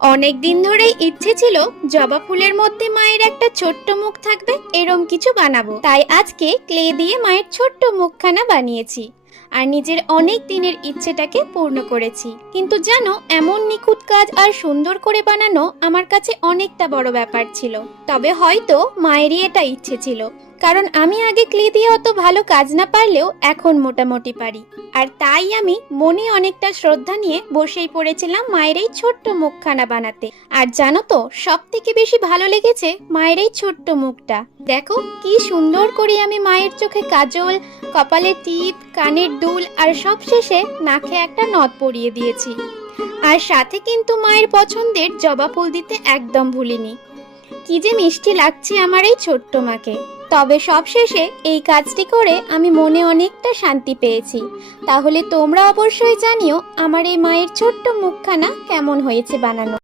অনেক দিন ধরেই ইচ্ছে ছিল জবা ফুলের মধ্যে মায়ের একটা ছোট্ট মুখ থাকবে এরম কিছু বানাবো। তাই আজকে ক্লে দিয়ে মায়ের ছোট্ট মুখখানা বানিয়েছি আর নিজের অনেক দিনের ইচ্ছেটাকে পূর্ণ করেছি। কিন্তু জানো, এমন নিখুঁত কাজ আর সুন্দর করে বানানো আমার কাছে অনেকটা বড় ব্যাপার ছিল। তবে হয়তো মায়েরই এটা ইচ্ছে ছিল, কারণ আমি আগে ক্লে দিয়ে অত ভালো কাজ না পারলেও এখন মোটামুটি পারি। আর তাই আমি মনে অনেকটা শ্রদ্ধা নিয়ে বসেই পড়েছিলাম মায়ের এই ছোট্ট মুখখানা বানাতে। আর জানো তো, সব থেকে বেশি ভালো লেগেছে মায়ের এই ছোট্ট মুখটা। দেখো কি সুন্দর করে আমি মায়ের চোখে কাজল, কপালে টিপ, কানের দুল আর সব শেষে নাকে একটা নথ পরিয়ে দিয়েছি। আর সাথে কিন্তু মায়ের পছন্দের জবা ফুল দিতে একদম ভুলিনি। কি যে মিষ্টি লাগছে আমার এই ছোট্ট মাকে। তবে সবশেষে এই কাজটি করে আমি মনে অনেকটা শান্তি পেয়েছি। তাহলে তোমরা অবশ্যই জানিও আমার এই মায়ের ছোট্ট মুখখানা কেমন হয়েছে বানানো।